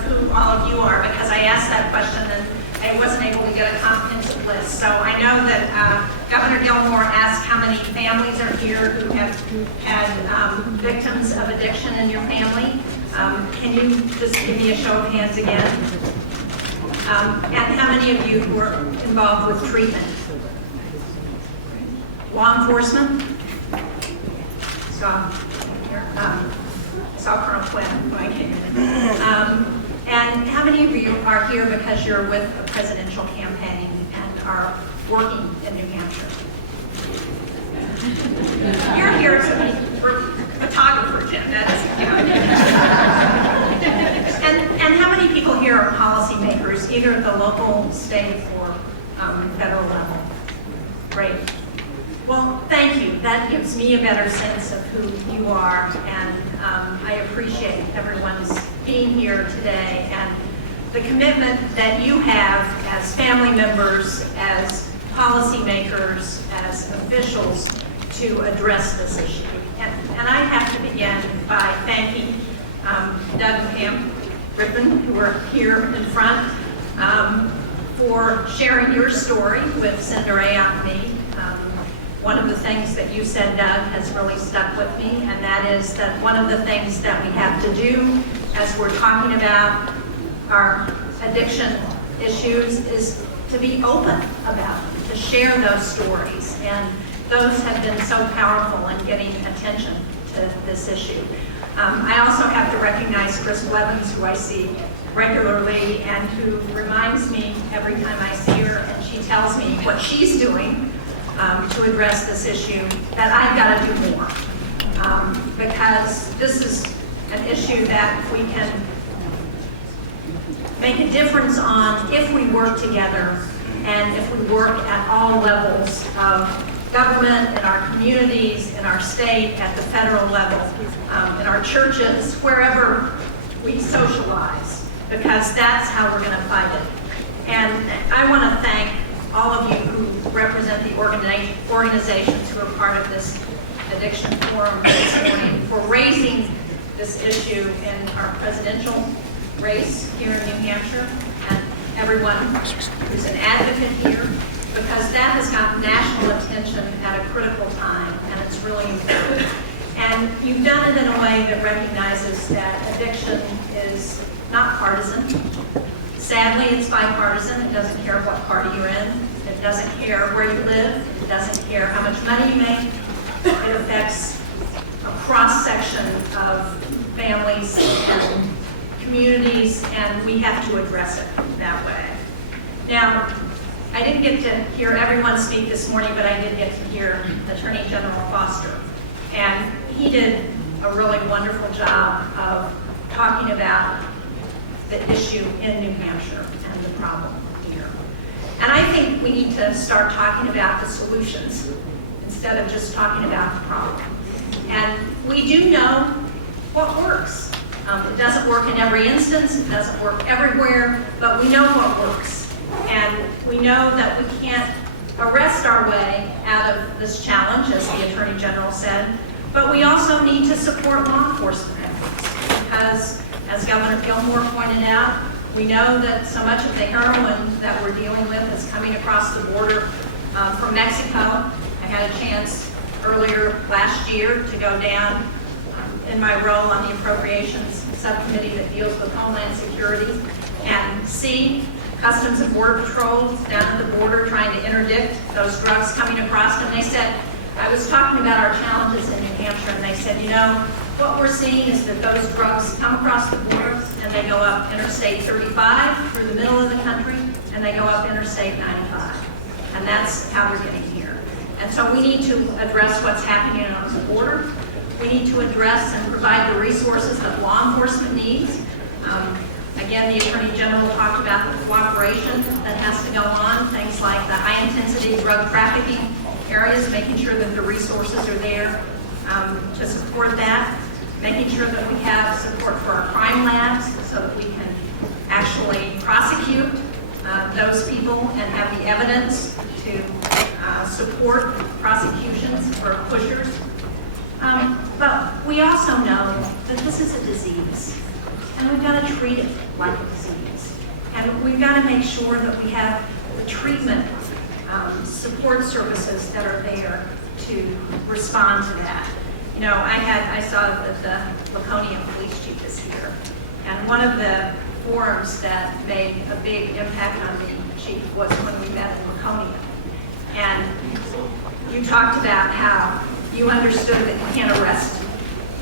of who all of you are because I asked that question and I wasn't able to get a comprehensive list. So I know that Governor Gilmore asked how many families are here who have had victims of addiction in your family. Can you just give me a show of hands again? And how many of you who are involved with treatment? Law enforcement? Saw Colonel Quinn when I came in. And how many of you are here because you're with a presidential campaign and are working in New Hampshire? You're here for photographer, Jim. And how many people here are policymakers, either at the local, state, or federal level? Great. Well, thank you. That gives me a better sense of who you are, and I appreciate everyone's being here today and the commitment that you have as family members, as policymakers, as officials to address this issue. And I have to begin by thanking Doug and Pam Rippon, who are here in front, for sharing your story with Senator Ayotte and me. One of the things that you said, Doug, has really stuck with me, and that is that one of the things that we have to do as we're talking about our addiction issues is to be open about them, to share those stories, and those have been so powerful in getting attention to this issue. I also have to recognize Chris Blevins, who I see regularly and who reminds me every time I see her and she tells me what she's doing to address this issue, that I've got to do more. Because this is an issue that we can make a difference on if we work together and if we work at all levels of government, in our communities, in our state, at the federal level, in our churches, wherever we socialize, because that's how we're going to fight it. And I want to thank all of you who represent the organizations who are part of this addiction forum this morning for raising this issue in our presidential race here in New Hampshire, and everyone who's an advocate here, because that has gotten national attention at a critical time, and it's really important. And you've done it in a way that recognizes that addiction is not partisan. Sadly, it's bipartisan. It doesn't care what party you're in. It doesn't care where you live. It doesn't care how much money you make. It affects a cross-section of families and communities, and we have to address it that way. Now, I didn't get to hear everyone speak this morning, but I did get to hear Attorney General Foster. And he did a really wonderful job of talking about the issue in New Hampshire and the problem here. And I think we need to start talking about the solutions instead of just talking about the problem. And we do know what works. It doesn't work in every instance, it doesn't work everywhere, but we know what works. And we know that we can't arrest our way out of this challenge, as the Attorney General said, but we also need to support law enforcement efforts, because as Governor Gilmore pointed out, we know that so much of the heroin that we're dealing with is coming across the border from Mexico. I had a chance earlier last year to go down in my role on the Appropriations Subcommittee that deals with Homeland Security and see Customs and Border Patrol down at the border trying to interdict those drugs coming across. And they said, I was talking about our challenges in New Hampshire, and they said, you know, what we're seeing is that those drugs come across the border and they go up Interstate 35 through the middle of the country, and they go up Interstate 95. And that's how we're getting here. And so we need to address what's happening on the border. We need to address and provide the resources that law enforcement needs. Again, the Attorney General talked about the cooperation that has to go on, things like the high-intensity drug trafficking areas, making sure that the resources are there to support that, making sure that we have support for our crime labs so that we can actually prosecute those people and have the evidence to support prosecutions for pushers. But we also know that this is a disease. and we've got to treat it like a disease. And we've got to make sure that we have the treatment support services that are there to respond to that. You know, I saw that the Laconia police chief is here, and one of the forums that made a big impact on me, Chief, was when we met in Laconia. And you talked about how you understood that you can't arrest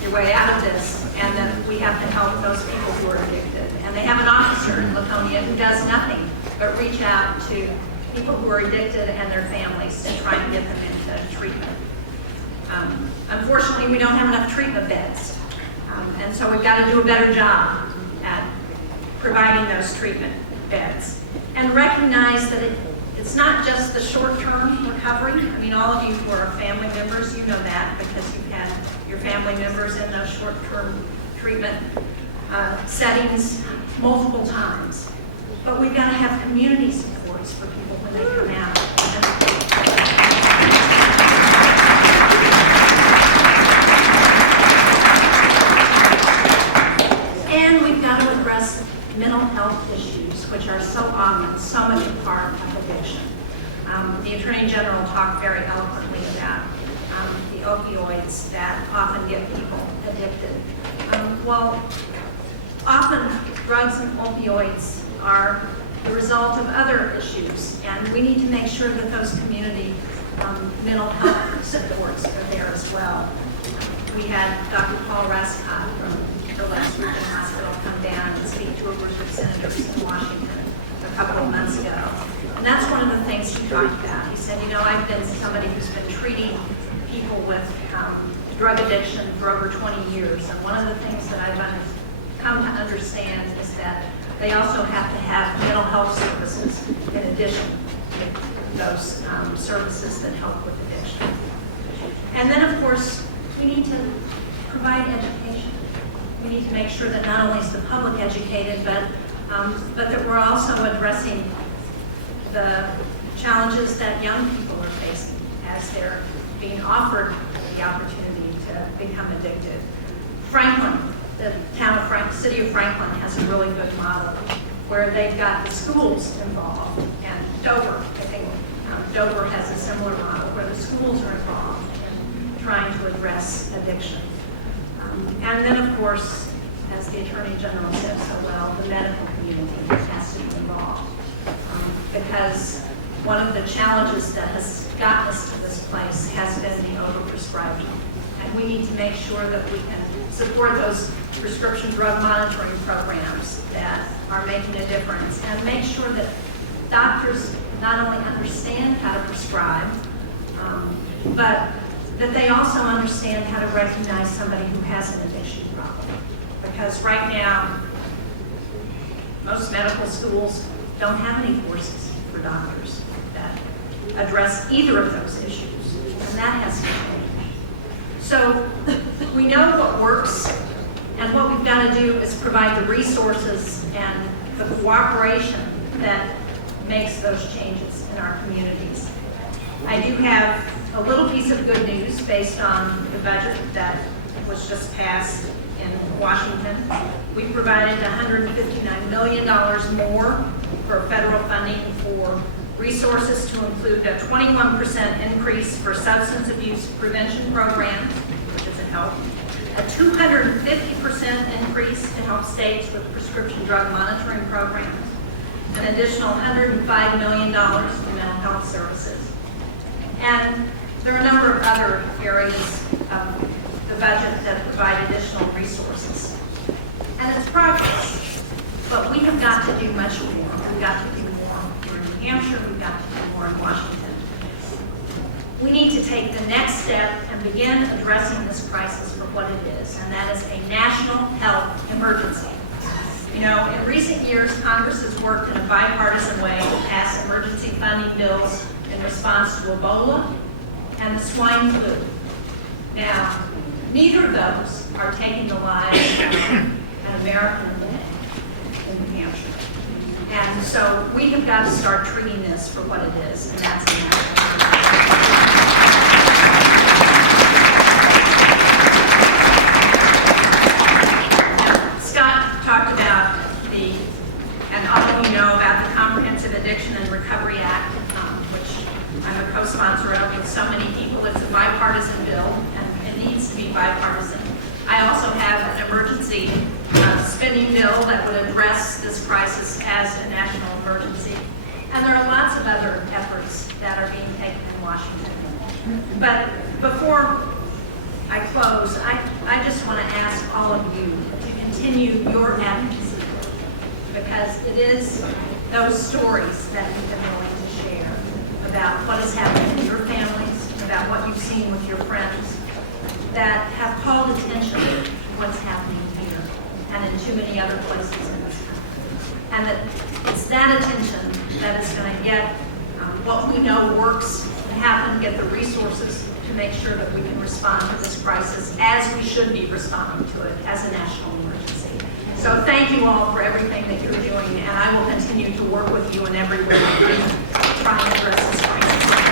your way out of this, and that we have to help those people who are addicted. And they have an officer in Laconia who does nothing but reach out to people who are addicted and their families to try and get them into treatment. Unfortunately, we don't have enough treatment beds, and so we've got to do a better job at providing those treatment beds. And recognize that it's not just the short-term recovery. I mean, all of you who are family members, you know that because you've had your family members in those short-term treatment settings multiple times. But we've got to have community supports for people when they come out. And we've got to address mental health issues, which are so often so much a part of addiction. The Attorney General talked very eloquently about the opioids that often get people addicted. Well, often drugs and opioids are the result of other issues, and we need to make sure that those community mental health supports are there as well. We had Dr. Paul Rascott from Burlesque Regional Hospital come down and speak to a group of senators in Washington a couple of months ago. And that's one of the things he talked about. He said, you know, I've been somebody who's been treating people with drug addiction for over 20 years. And one of the things that I've come to understand is that they also have to have mental health services in addition to those services that help with addiction. And then, of course, we need to provide education. We need to make sure that not only is the public educated, but that we're also addressing the challenges that young people are facing as they're being offered the opportunity to become addicted. Franklin, the city of Franklin has a really good model where they've got the schools involved, and Dover, I think Dover has a similar model where the schools are involved in trying to address addiction. And then, of course, as the Attorney General said so well, the medical community has to be involved. Because one of the challenges that has gotten us to this place has been the overprescribing. And we need to make sure that we can support those prescription drug monitoring programs that are making a difference, and make sure that doctors not only understand how to prescribe, but that they also understand how to recognize somebody who has an addiction problem. Because right now, most medical schools don't have any courses for doctors that address either of those issues, and that has to change. So we know what works, and what we've got to do is provide the resources and the cooperation that makes those changes in our communities. I do have a little piece of good news based on the budget that was just passed in Washington. We provided $159 million more for federal funding for resources to include a 21% increase for substance abuse prevention programs, which is a help, a 250% increase to help states with prescription drug monitoring programs, an additional $105 million for mental health services. And there are a number of other areas of the budget that provide additional resources. And it's progress, but we have got to do much more. We've got to do more here in New Hampshire. We've got to do more in Washington. We need to take the next step and begin addressing this crisis for what it is, and that is a national health emergency. You know, in recent years, Congress has worked in a bipartisan way to pass emergency funding bills in response to Ebola and the swine flu. Now, neither of those are taking the lives of an American a day in New Hampshire. And so we have got to start treating this for what it is, and that's a national. Scott talked you know about the Comprehensive Addiction and Recovery Act, which I'm a co-sponsor of with so many people. It's a bipartisan bill, and it needs to be bipartisan. I also have an emergency spending bill that would address this crisis as a national emergency. And there are lots of other efforts that are being taken in Washington. But before I close, I just want to ask all of you to continue your advocacy, because it is those stories that you've been willing to share about what has happened in your families, about what you've seen with your friends, that have called attention to what's happening here and in too many other places in this country. And that it's that attention that is going to get what we know works to happen, get the resources to make sure that we can respond to this crisis as we should be responding to it as a national emergency. So thank you all for everything that you're doing, and I will continue to work with you in every way to try and address this crisis.